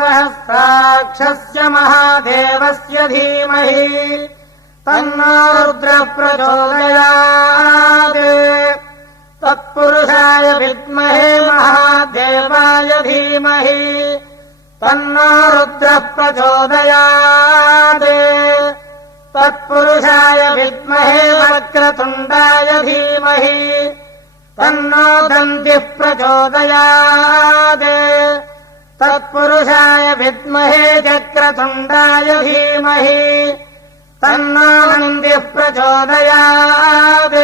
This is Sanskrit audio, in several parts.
सहस्राक्षस्य महादेवस्य धीमहि तन्नो रुद्रः प्रचोदयात् तत्पुरुषाय विद्महे महादेवाय धीमहि तन्नो रुद्रः प्रचोदयात् तत्पुरुषाय विद्महे वक्रतुण्डाय धीमहि तन्नो दन्तिः प्रचोदयात् तत्पुरुषाय विद्महे चक्रतुण्डाय धीमहि तन्नो नन्दिः प्रचोदयात्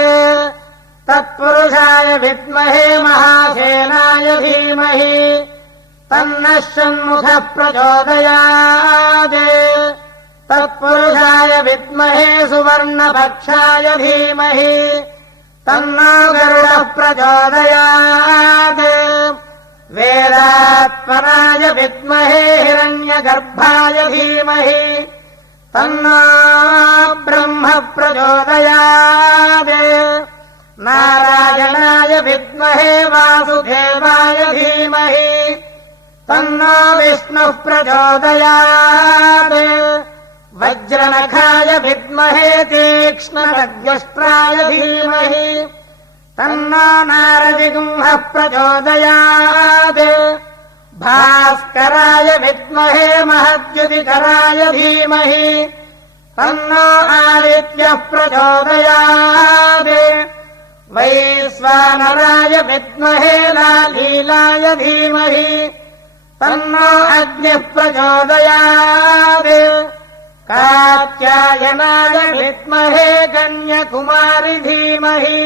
तत्पुरुषाय विद्महे महासेनाय धीमहि तन्नः षण्मुखः प्रचोदयात् तत्पुरुषाय विद्महे सुवर्णपक्षाय धीमहि तन्नो गरुडः प्रचोदयात् वेदात्मनाय विद्महे हिरण्यगर्भाय धीमहि तन्नो ब्रह्म प्रचोदयात् नारायणाय विद्महे वासुदेवाय धीमहि तन्नो विष्णुः प्रचोदयात् वज्रनखाय विद्महे तीक्ष्णखड्गस्त्राय धीमहि तन्नो नारसिंहः प्रचोदयात् भास्कराय विद्महे महद्युतिकराय धीमहि तन्नो आदित्यः प्रचोदयात् वैश्वानराय विद्महे लालीलाय धीमहि तन्नो अग्निः प्रचोदयात् कात्यायनाय विद्महे कन्याकुमारी धीमहि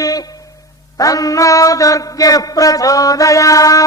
तन्नो दुर्गः प्रचोदयात्